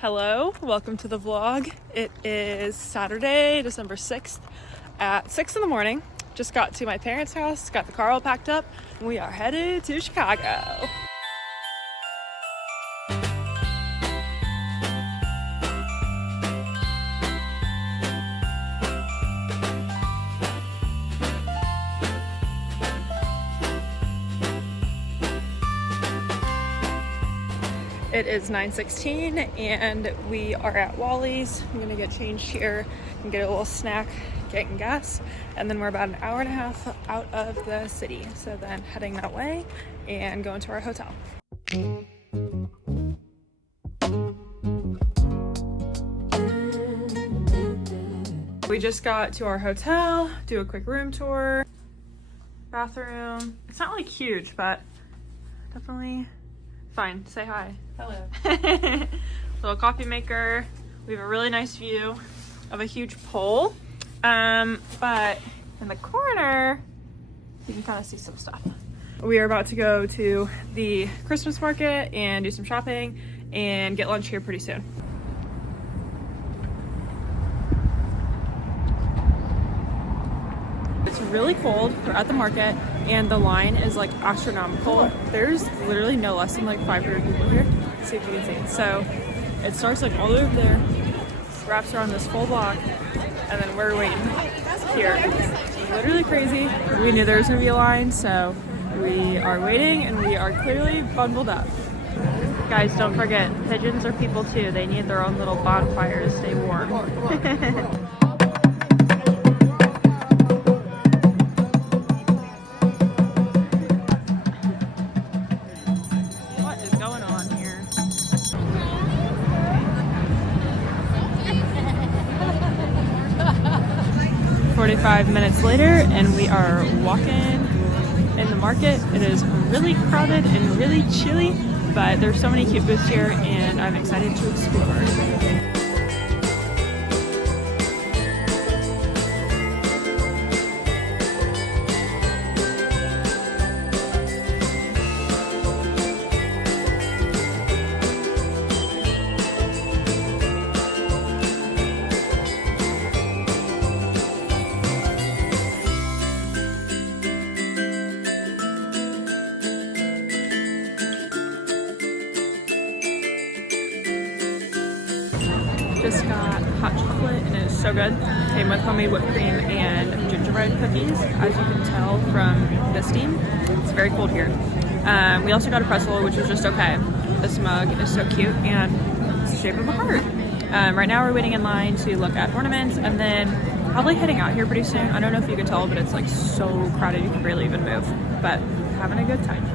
Hello, welcome to the vlog. It is Saturday, December 6th at 6 in the morning. Just got to my parents' house, got the car all packed up, and we are headed to Chicago. It is 9:16 and we are at Wally's. I'm gonna get changed here and get a little snack, getting gas, and then we're about an hour and a half out of the city. So then heading that way and going to our hotel. We just got to our hotel, do a quick room tour, bathroom. It's not like huge, but definitely fine. Say hi. Hello. Little coffee maker. We have a really nice view of a huge pole. But in the corner, you can kind of see some stuff. We are about to go to the Christmas market and do some shopping and get lunch here pretty soon. It's really cold. We're at the market and the line is like astronomical. There's literally no less than like 500 people here. Let's see if you can see. So it starts like all over there, wraps around this full block, and then we're waiting here. It's literally crazy. We knew there was gonna be a line, so we are waiting and we are clearly bundled up. Guys, don't forget, pigeons are people too. They need their own little bonfire to stay warm. What is going on here? 45 minutes later and we are walking in the market. It is really crowded and really chilly, but there's so many cute booths here and I'm excited to explore. Just got hot chocolate and it is so good. Came with homemade whipped cream and gingerbread cookies, as you can tell from the steam. It's very cold here. We also got a pretzel, which was just okay. This mug is so cute and it's the shape of a heart. Right now we're waiting in line to look at ornaments and then probably heading out here pretty soon. I don't know if you can tell, but it's like so crowded you can barely even move, but having a good time.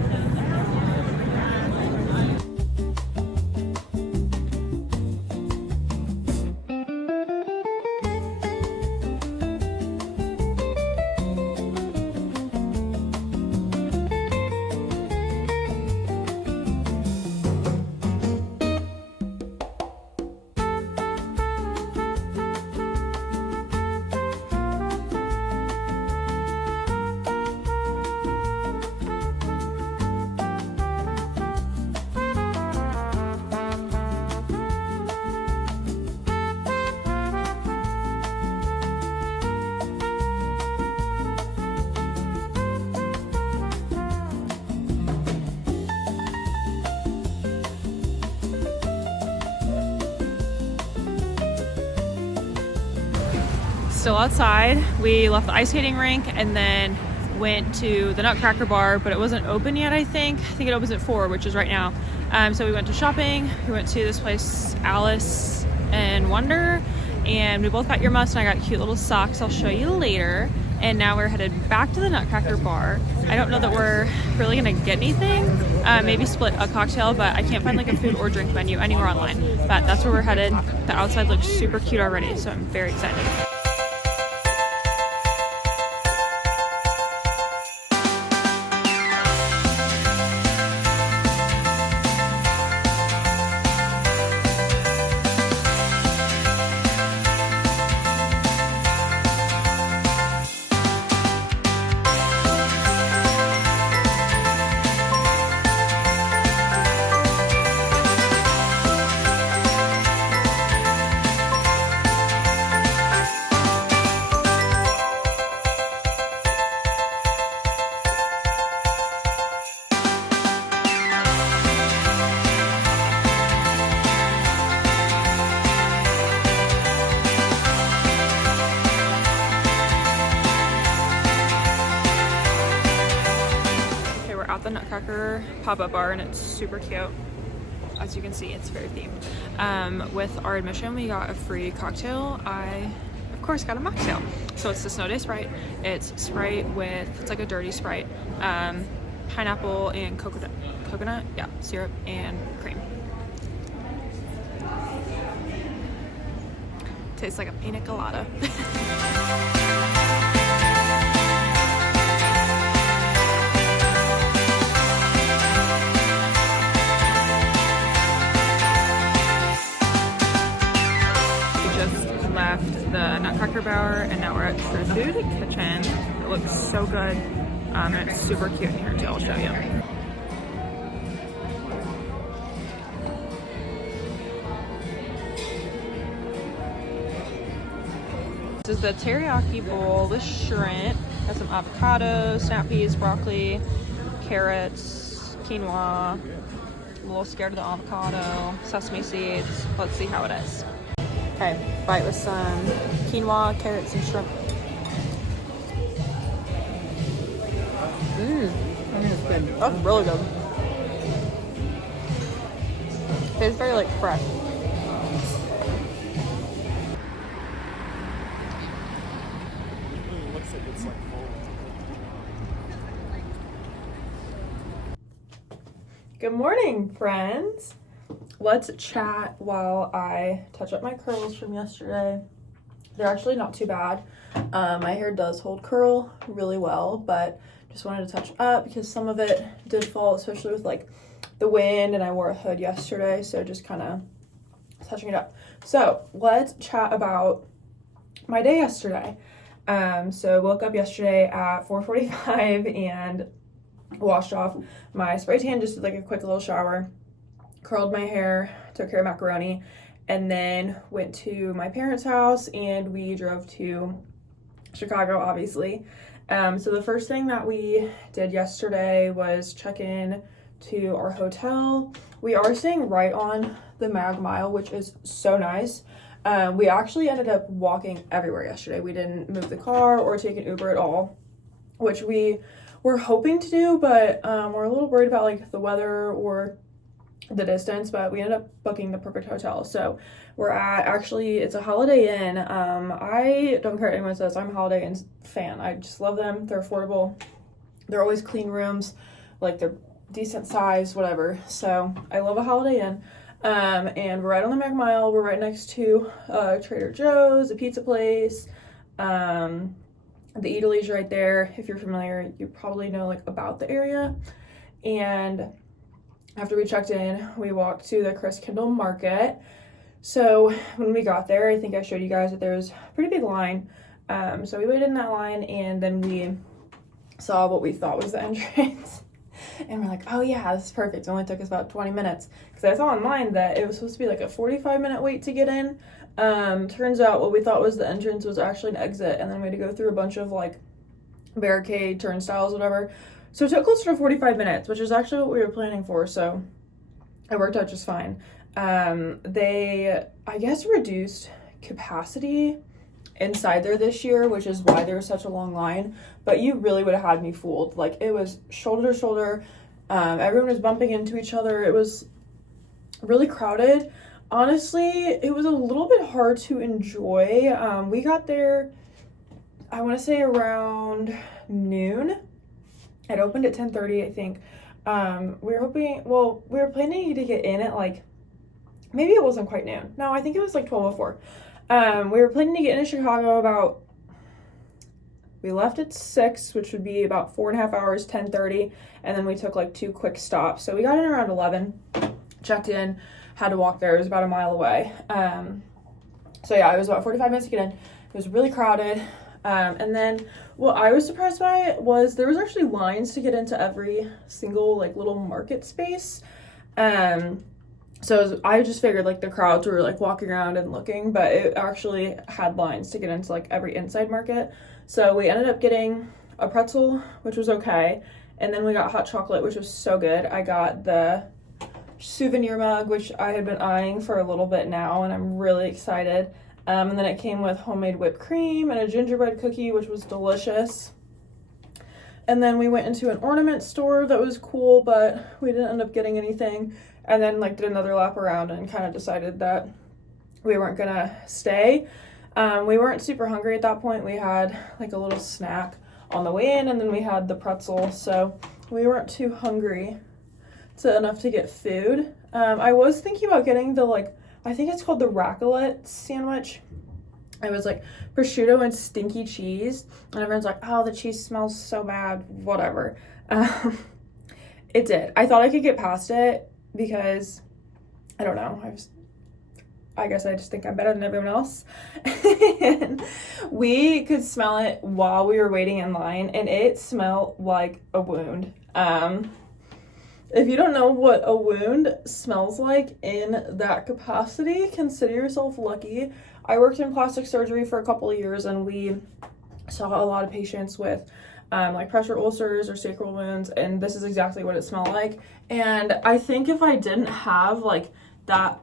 Still outside. We left the ice skating rink and then went to the Nutcracker Bar, but it wasn't open yet, I think. I think it opens at 4, which is right now. So we went to shopping. We went to this place, Alice and Wonder, and we both got earmuffs and I got cute little socks I'll show you later. And now we're headed back to the Nutcracker Bar. I don't know that we're really gonna get anything. Maybe split a cocktail, but I can't find like a food or drink menu anywhere online. But that's where we're headed. The outside looks super cute already, so I'm very excited. Nutcracker pop-up bar, and it's super cute. As you can see, it's very themed. With our admission, we got a free cocktail. I, of course, got a mocktail. So it's the Snow Day Sprite. It's Sprite with, it's like a dirty Sprite, pineapple and coconut, yeah, syrup and cream. Tastes like a pina colada. Left the Nutcracker Bar, and now we're at the food kitchen. It looks so good, and it's super cute in here too. I'll show you. This is the teriyaki bowl with shrimp. Got some avocado, snap peas, broccoli, carrots, quinoa. I'm a little scared of the avocado, sesame seeds. Let's see how it is. Okay, bite with some quinoa, carrots, and shrimp. That's really good. Tastes very like fresh. It looks like it's like full. Good morning, friends. Let's chat while I touch up my curls from yesterday. They're actually not too bad. My hair does hold curl really well, but just wanted to touch up because some of it did fall, especially with like the wind, and I wore a hood yesterday, so just kind of touching it up. So let's chat about my day yesterday. So I woke up yesterday at 4:45 and washed off my spray tan, just did like a quick little shower. Curled my hair, took care of macaroni, and then went to my parents' house, and we drove to Chicago, obviously. So the first thing that we did yesterday was check in to our hotel. We are staying right on the Mag Mile, which is so nice. We actually ended up walking everywhere yesterday. We didn't move the car or take an Uber at all, which we were hoping to do, but we're a little worried about like the weather or the distance, but we ended up booking the perfect hotel. So we're at, actually, it's a Holiday Inn. I don't care what anyone says, I'm a Holiday Inn fan. I just love them. They're affordable. They're always clean rooms, like they're decent size, whatever. So I love a Holiday Inn. And we're right on the Mag Mile. We're right next to Trader Joe's, a pizza place. The Eataly's right there. If you're familiar, you probably know like about the area. And after we checked in, we walked to the Christkindlmarket. So when we got there, I think I showed you guys that there was a pretty big line. So we waited in that line, and then we saw what we thought was the entrance. And we're like, oh yeah, this is perfect. It only took us about 20 minutes. Because I saw online that it was supposed to be like a 45-minute wait to get in. Turns out what we thought was the entrance was actually an exit. And then we had to go through a bunch of like barricade, turnstiles, whatever. So it took closer to 45 minutes, which is actually what we were planning for, so it worked out just fine. They, I guess, reduced capacity inside there this year, which is why there was such a long line, but you really would have had me fooled. Like, it was shoulder to shoulder, everyone was bumping into each other, it was really crowded. Honestly, it was a little bit hard to enjoy. We got there, I want to say around noon. It opened at 10:30, I think. We were planning to get in at like, maybe it wasn't quite noon. No, I think it was like 12:04. We were planning to get into Chicago we left at 6, which would be about 4.5 hours, 10:30, and then we took like 2 quick stops. So we got in around 11, checked in, had to walk there. It was about a mile away. So yeah, it was about 45 minutes to get in. It was really crowded. And then what I was surprised by was there was actually lines to get into every single like little market space. So I just figured like the crowds were like walking around and looking, but it actually had lines to get into like every inside market. So we ended up getting a pretzel, which was okay. And then we got hot chocolate, which was so good. I got the souvenir mug, which I had been eyeing for a little bit now, and I'm really excited. And then it came with homemade whipped cream and a gingerbread cookie, which was delicious. And then we went into an ornament store that was cool, but we didn't end up getting anything. And then like did another lap around and kind of decided that we weren't gonna stay. We weren't super hungry at that point. We had like a little snack on the way in, and then we had the pretzel, so we weren't too hungry enough to get food. I was thinking about getting the like, I think it's called the raclette sandwich. It was like prosciutto and stinky cheese, and everyone's like, oh, the cheese smells so bad, whatever. It did. I thought I could get past it because, I don't know, I guess I just think I'm better than everyone else. And we could smell it while we were waiting in line, and it smelled like a wound. If you don't know what a wound smells like in that capacity, consider yourself lucky. I worked in plastic surgery for a couple of years, and we saw a lot of patients with like pressure ulcers or sacral wounds, and this is exactly what it smelled like. And I think if I didn't have like that,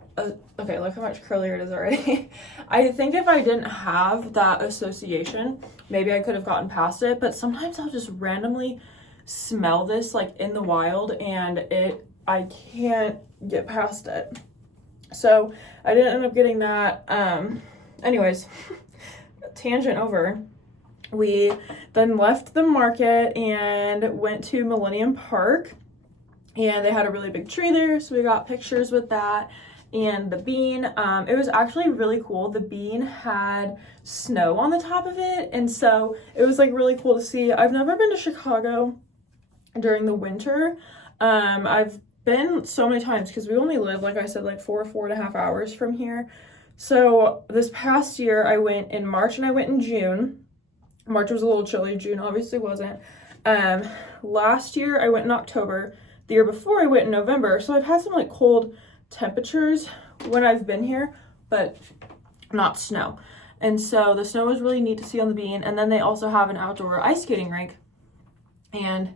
okay, look how much curlier it is already. I think if I didn't have that association, maybe I could have gotten past it, but sometimes I'll just randomly smell this like in the wild, and I can't get past it. So I didn't end up getting that. Anyways, tangent over. We then left the market and went to Millennium Park, and they had a really big tree there, so we got pictures with that and the bean. It was actually really cool. The bean had snow on the top of it, and so it was like really cool to see. I've never been to Chicago during the winter. I've been so many times because we only live, like I said, like 4.5 hours from here. So this past year I went in March and I went in June. March was a little chilly, June obviously wasn't. Last year I went in October. The year before I went in November. So I've had some like cold temperatures when I've been here, but not snow. And so the snow was really neat to see on the bean. And then they also have an outdoor ice skating rink. And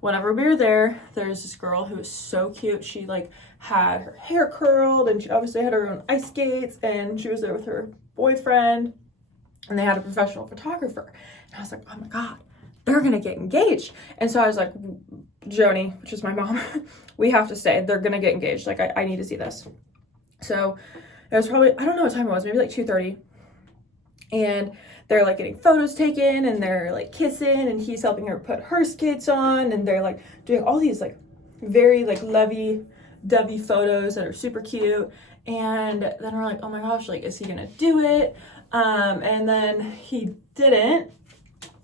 whenever we were there, there's this girl who was so cute. She like had her hair curled, and she obviously had her own ice skates, and she was there with her boyfriend, and they had a professional photographer. And I was like, oh my God, they're gonna get engaged. And so I was like, Joni, which is my mom, we have to stay. They're gonna get engaged. Like, I need to see this. So it was probably, I don't know what time it was, maybe like 2:30. And they're like getting photos taken, and they're like kissing, and he's helping her put her skates on, and they're like doing all these like very like lovey-dovey photos that are super cute. And then we're like, oh my gosh, like, is he gonna do it? And then he didn't.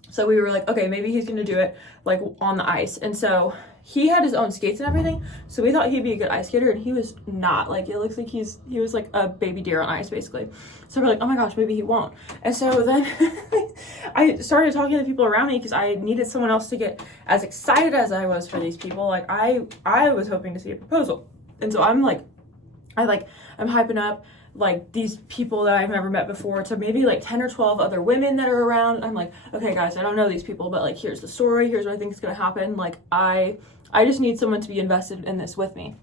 So we were like, okay, maybe he's gonna do it like on the ice. And so he had his own skates and everything, so we thought he'd be a good ice skater, and he was not. Like, it looks like he was like a baby deer on ice basically. So we're like, oh my gosh, maybe he won't. And so then I started talking to people around me because I needed someone else to get as excited as I was for these people. Like, I was hoping to see a proposal. And so I'm hyping up like these people that I've never met before to maybe like 10 or 12 other women that are around. I'm like, okay guys, I don't know these people, but like, here's the story, here's what I think is gonna happen. Like, I just need someone to be invested in this with me.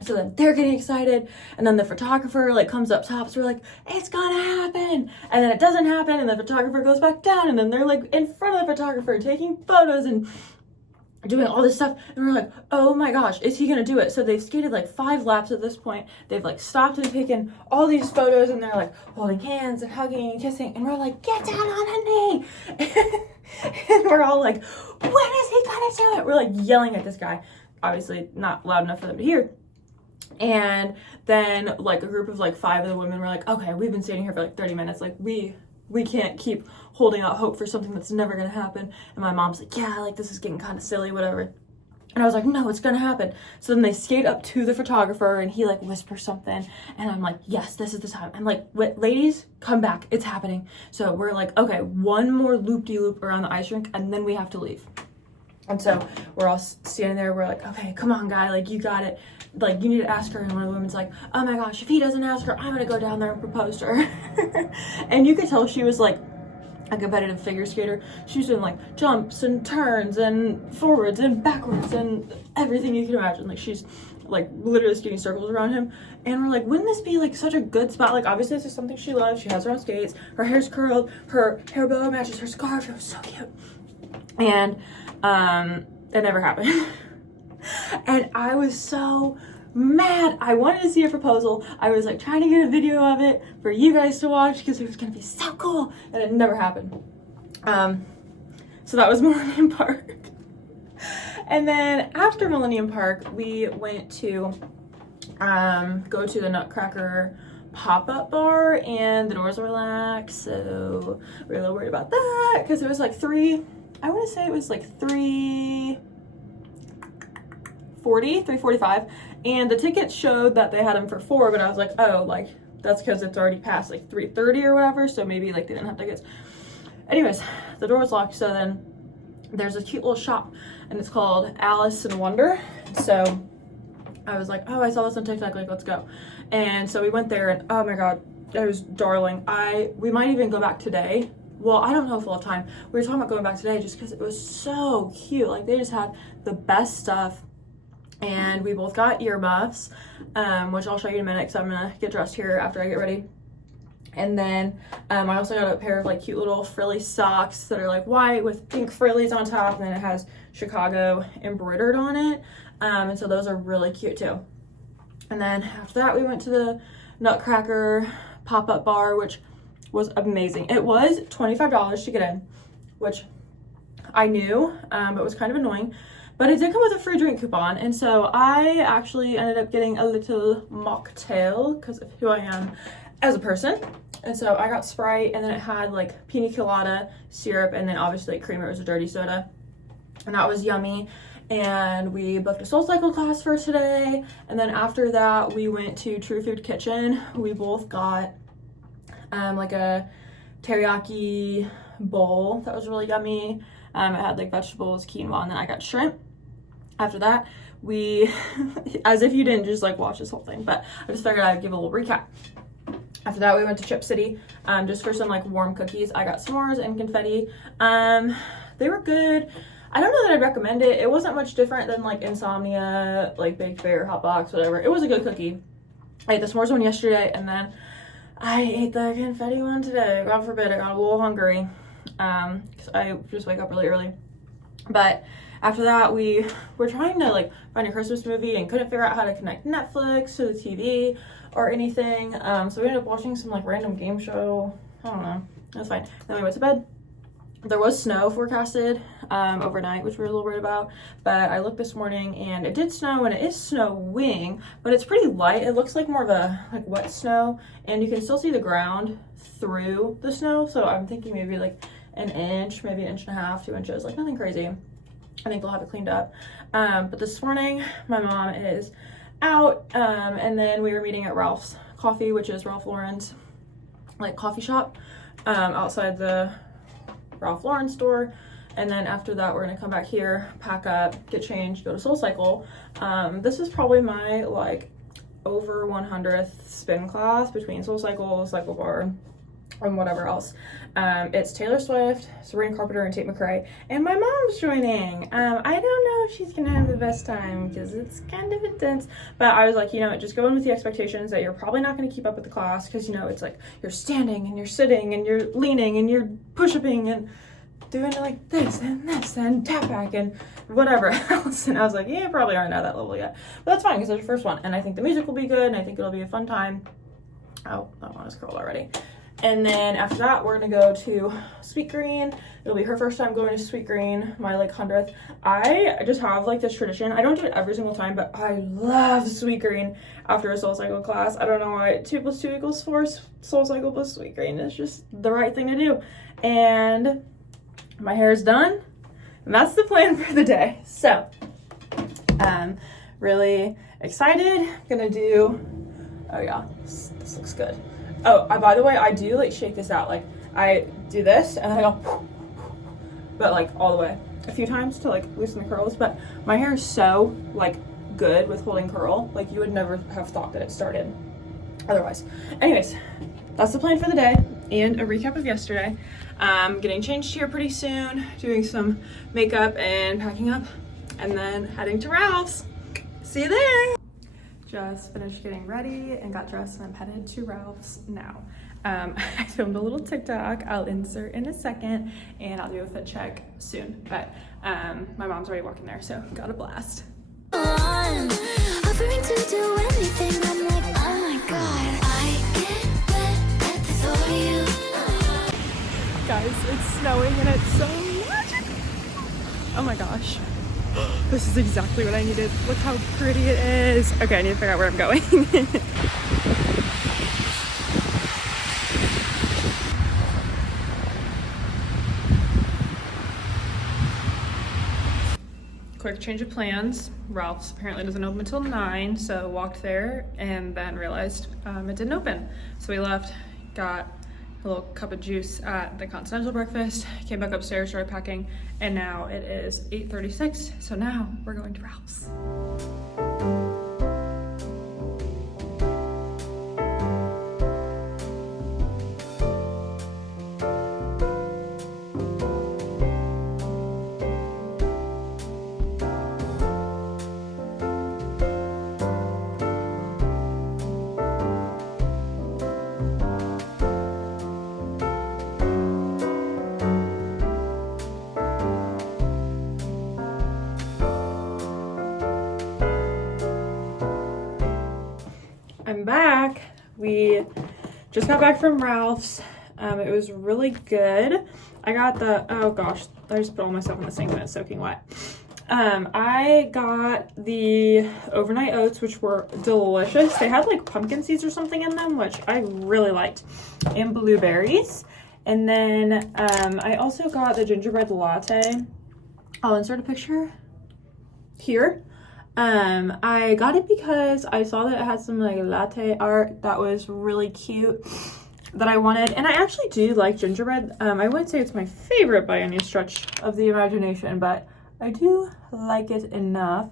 So then they're getting excited, and then the photographer like comes up top, so we're like, it's gonna happen, and then it doesn't happen, and the photographer goes back down, and then they're like in front of the photographer taking photos and doing all this stuff, and we're like, oh my gosh, is he gonna do it? So they've skated like 5 laps at this point. They've like stopped and taken all these photos, and they're like holding hands and hugging and kissing, and we're like, get down on a knee. And we're all like, when is he gonna do it? We're like yelling at this guy, obviously not loud enough for them to hear. And then like a group of like 5 of the women were like, okay, we've been sitting here for like 30 minutes, like we can't keep holding out hope for something that's never gonna happen. And my mom's like, yeah, like this is getting kind of silly, whatever. And I was like, no, it's gonna happen. So then they skate up to the photographer, and he like whispers something, and I'm like, yes, this is the time. I'm like, ladies, come back, it's happening. So we're like, okay, one more loop-de-loop around the ice rink, and then we have to leave. And so we're all standing there, we're like, okay, come on guy, like you got it, like you need to ask her. And one of the women's like, oh my gosh, if he doesn't ask her, I'm gonna go down there and propose to her. And you could tell she was like a competitive figure skater. She was doing like jumps and turns and forwards and backwards and everything you can imagine. Like, she's like literally skating circles around him. And we're like, wouldn't this be like such a good spot? Like, obviously this is something she loves. She has her own skates, her hair's curled, her hair bow matches her scarf. It was so cute. And It never happened. And I was so mad. I wanted to see a proposal. I was like trying to get a video of it for you guys to watch because it was gonna be so cool, and it never happened. So that was Millennium Park. And then after Millennium Park, we went to go to the Nutcracker pop-up bar, and the doors were relaxed, so we were a little worried about that because it was like I want to say it was like 3:45, and the tickets showed that they had them for 4, but I was like, oh, like that's because it's already past like 3:30 or whatever, so maybe like they didn't have tickets. Anyways, the door was locked, so then there's a cute little shop, and it's called Alice in Wonder. So I was like, oh, I saw this on TikTok, like let's go. And so we went there, and oh my god, it was darling. We might even go back today. Well, I don't know if we'll have time. We were talking about going back today just because it was so cute. Like they just had the best stuff. And we both got earmuffs, which I'll show you in a minute because I'm gonna get dressed here after I get ready. And then I also got a pair of like cute little frilly socks that are like white with pink frillies on top, and then it has Chicago embroidered on it. And so those are really cute too. And then after that, we went to the Nutcracker pop-up bar, which was amazing. It was $25 to get in, which I knew, but was kind of annoying. But it did come with a free drink coupon, and so I actually ended up getting a little mocktail because of who I am as a person. And so I got Sprite, and then it had like pina colada syrup, and then obviously like creamer. It was a dirty soda, and that was yummy. And we booked a SoulCycle class for today, and then after that we went to True Food Kitchen. We both got like a teriyaki bowl that was really yummy. It had like vegetables, quinoa, and then I got shrimp. After that, we, as if you didn't just like watch this whole thing, but I just figured I'd give a little recap. After that, we went to Chip City just for some like warm cookies. I got s'mores and confetti. They were good. I don't know that I'd recommend it. It wasn't much different than like Insomnia, like Baked Bear, Hot Box, whatever. It was a good cookie. I ate the s'mores one yesterday, and then I ate the confetti one today. God forbid, I got a little hungry because I just wake up really early. But after that, we were trying to like find a Christmas movie and couldn't figure out how to connect Netflix to the TV or anything. So we ended up watching some like random game show. I don't know. It was fine. Then we went to bed. There was snow forecasted overnight, which we were a little worried about. But I looked this morning and it did snow, and it is snowing, but it's pretty light. It looks like more of a like wet snow, and you can still see the ground through the snow. So I'm thinking maybe like an inch, maybe an inch and a half, 2 inches, like nothing crazy. I think they'll have it cleaned up. But this morning, my mom is out, and then we were meeting at Ralph's Coffee, which is Ralph Lauren's like coffee shop outside the Ralph Lauren store. And then after that, we're gonna come back here, pack up, get changed, go to SoulCycle. This is probably my like over 100th spin class between SoulCycle, Cycle Bar, and whatever else. It's Taylor Swift, Sabrina Carpenter, and Tate McRae, and my mom's joining. I don't know if she's gonna have the best time because it's kind of intense, but I was like, you know, just go in with the expectations that you're probably not gonna keep up with the class, because you know it's like you're standing and you're sitting and you're leaning and you're push-upping and doing like this and tap back and whatever else. And I was like, yeah, probably aren't at that level yet, but that's fine because it's your first one, and I think the music will be good, and I think it'll be a fun time. Oh, that one is curled already. And then after that, we're gonna go to Sweetgreen. It'll be her first time going to Sweetgreen, my like 100th. I just have like this tradition. I don't do it every single time, but I love Sweetgreen after a SoulCycle class. I don't know why 2 + 2 = 4. SoulCycle plus Sweetgreen is just the right thing to do. And my hair is done, and that's the plan for the day. So, really excited. Gonna do, oh yeah, this looks good. Oh, by the way, I do like shake this out. Like I do this and then I go, but like all the way a few times to like loosen the curls. But my hair is so like good with holding curl. Like you would never have thought that it started otherwise. Anyways, that's the plan for the day and a recap of yesterday. Getting changed here pretty soon, doing some makeup and packing up, and then heading to Ralph's. See you there. Just finished getting ready and got dressed, and I'm headed to Ralph's now. I filmed a little TikTok I'll insert in a second, and I'll do a fit check soon. But my mom's already walking there, so got a blast. Offering to do anything, I'm like, oh my god, I get wet at the thought of you. Guys, it's snowing and it's so magical. Oh my gosh. This is exactly what I needed. Look how pretty it is. Okay, I need to figure out where I'm going. Quick change of plans. Ralph's apparently doesn't open until 9, so walked there and then realized it didn't open. So we left, got a little cup of juice at the Continental breakfast, came back upstairs, started packing, and now it is 8:36, so now we're going to Ralph's. I'm back. We just got back from Ralph's. It was really good. I got the, oh gosh, I just put all my stuff in the sink and it's soaking wet. I got the overnight oats, which were delicious. They had like pumpkin seeds or something in them, which I really liked, and blueberries. And then I also got the gingerbread latte. I'll insert a picture here. I got it because I saw that it had some like latte art that was really cute that I wanted, and I actually do like gingerbread. I wouldn't say it's my favorite by any stretch of the imagination, but I do like it enough.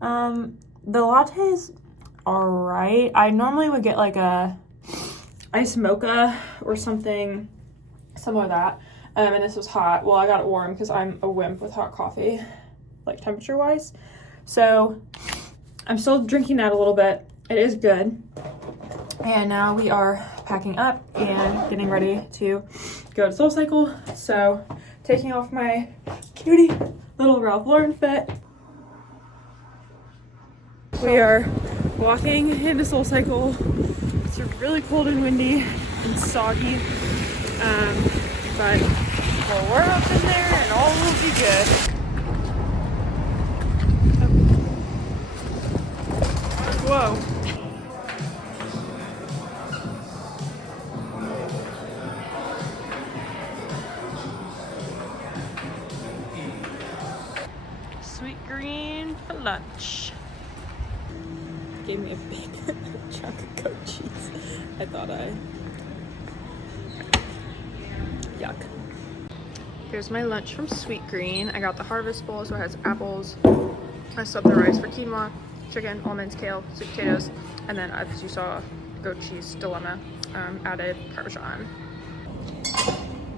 The latte's alright. I normally would get like a iced mocha or something similar to that, and this was hot. Well, I got it warm because I'm a wimp with hot coffee, like temperature wise. So I'm still drinking that a little bit. It is good. And now we are packing up and getting ready to go to SoulCycle. So taking off my cutie little Ralph Lauren fit. We are walking into SoulCycle. It's really cold and windy and soggy. But well, we're up in there and all will be good. Whoa. Sweetgreen for lunch. Gave me a big chunk of goat cheese. I thought yuck. Here's my lunch from Sweetgreen. I got the harvest bowl, so it has apples. I swapped the rice for quinoa, chicken, almonds, kale, sweet potatoes, and then as you saw, goat cheese dilemma, added Parmesan.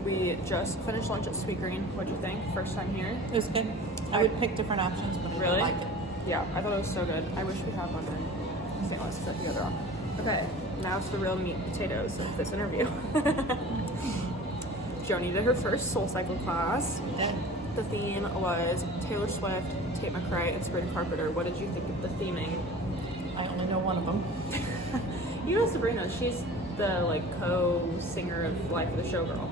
We just finished lunch at Sweetgreen. What'd you think? First time here? It was good. I would pick different options, but I really like it. Yeah, I thought it was so good. I wish we had one in St. Louis to set the other off. Okay, now to the real meat and potatoes of this interview. Joni did her first SoulCycle class. Yeah. The theme was Taylor Swift, Tate McRae, and Sabrina Carpenter. What did you think of the theming? I only know one of them. You know Sabrina, she's the like co-singer of Life of the Showgirl.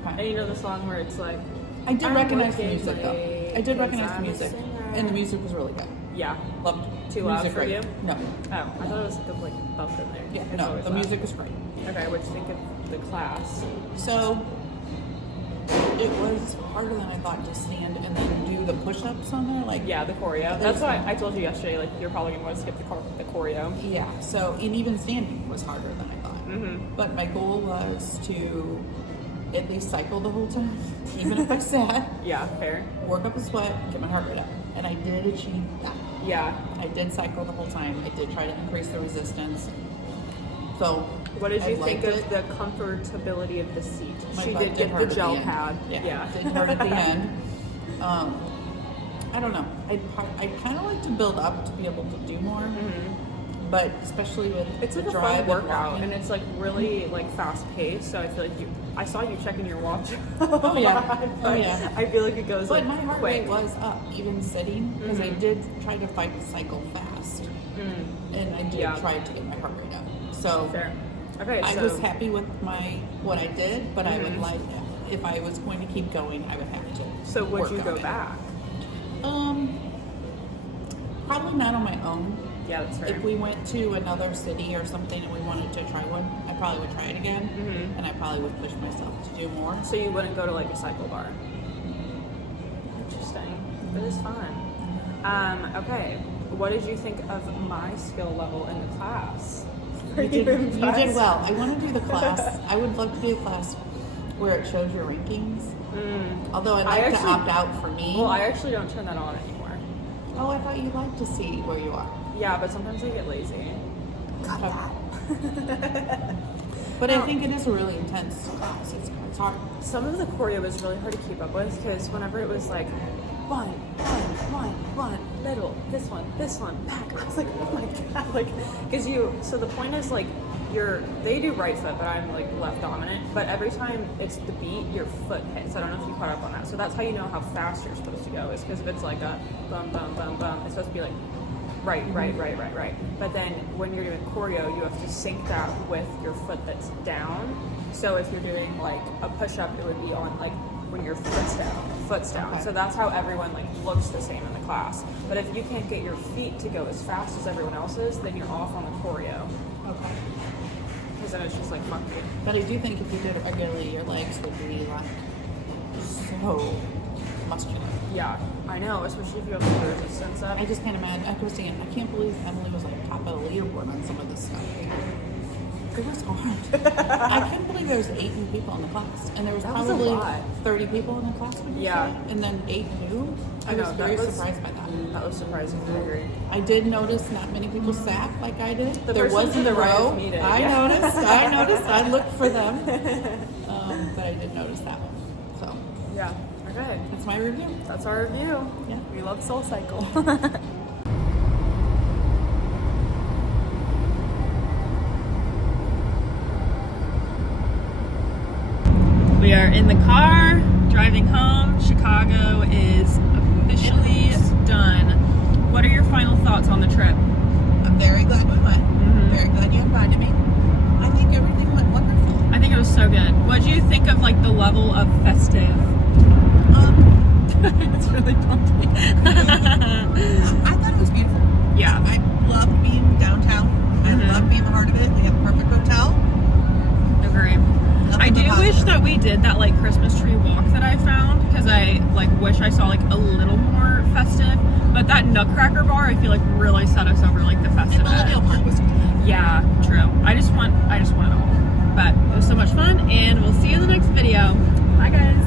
Okay. And you know the song where it's like, I did I'm recognize the working music though. late I did recognize because the I'm a music. singer. And the music was really good. Yeah. Loved it. Too loud Music for great. you? No. Oh, I thought it was the like bump in there. Yeah, It's no, always the loud. music was great. Okay, what'd you think of the class? So it was harder than I thought to stand and then do the push-ups on there. Like Yeah, the choreo. That's why I told you yesterday, like, you're probably gonna want to skip the choreo. yeah. So and even standing was harder than I thought. Mm-hmm. But my goal was to at least cycle the whole time, even if I sat. Yeah, fair. Work up a sweat, get my heart rate up, and I did achieve that. Yeah. I did cycle the whole time. I did try to increase the resistance. So, What did you think liked of it. the comfortability of the seat? My She butt did get hurt the at gel end. pad. Yeah, it did hurt at the end. I don't know. I kind of like to build up to be able to do more. But especially with It's like the a fun drive workout, walking. and it's like really like fast paced. So I feel like I saw you checking your watch. Oh yeah, oh yeah. I feel like it goes But like my heart quick. rate was up, even sitting, because I did try to fight the cycle fast, and I did Yeah. try to get my heart rate up. So Fair. Okay, I so was happy with what I did, but I would like, if I was going to keep going, I would have to. So would you work go on it. back? Probably not on my own. Yeah, that's fair. If we went to another city or something and we wanted to try one, I probably would try it again, and I probably would push myself to do more. So you wouldn't go to like a cycle bar? Interesting. It is fun. Okay. What did you think of my skill level in the class? You did well. I want to do the class. I would love to do a class where it shows your rankings. Although I'd like to opt out for me. Well, I actually don't turn that on anymore. Oh, I thought you'd like to see where you are. Yeah, but sometimes I get lazy. But I think it is a really intense class. It's hard. Some of the choreo was really hard to keep up with because whenever it was like one, little, this one, back, I was like, oh my god, like, because so the point is like, they do right foot, but I'm like left dominant, but every time it's the beat, your foot hits. I don't know if you caught up on that. So that's how you know how fast you're supposed to go, is because if it's like a bum, bum, bum, bum, it's supposed to be like, right. But then when you're doing choreo, you have to sync that with your foot that's down. So if you're doing like a push-up, it would be on like when your foot's down. Okay. So that's how everyone like looks the same in the class. But if you can't get your feet to go as fast as everyone else's, then you're off on the choreo. Okay. Because then it's just like funky. But I do think if you did it regularly, your legs would be like so muscular. Yeah, I know, especially if you have the resistance up. I just can't imagine. I was thinking, I can't believe Emily was like top of the leaderboard on some of this stuff. It was hard. I can't believe there was 8 new people in the class, and there was That was a probably lot. 30 people in the class. Would you Yeah. say? And then 8 new. I was very surprised by that. That was surprising. I agree. I did notice not many people sat like I did. The there person was to in the the right row. of me did, I yeah. noticed. I looked for them, but I did notice that one. So Yeah. Okay. that's my review. That's our review. Yeah. We love SoulCycle. We are in the car, driving home. Chicago is officially done. What are your final thoughts on the trip? I'm very glad we went. Very glad you invited me. I think everything went wonderful. I think it was so good. What do you think of like the level of festive? It's really bumpy. I thought it was beautiful. Yeah. I loved being downtown. I loved being the heart of it. We have a perfect hotel. Agree. I do wish that we did that like Christmas tree walk that I found, because I like wish I saw like a little more festive. But that Nutcracker Bar, I feel like really set us over like the festive. And Millennium Park was cool. Yeah, true. I just want it all. But it was so much fun, and we'll see you in the next video. Bye guys.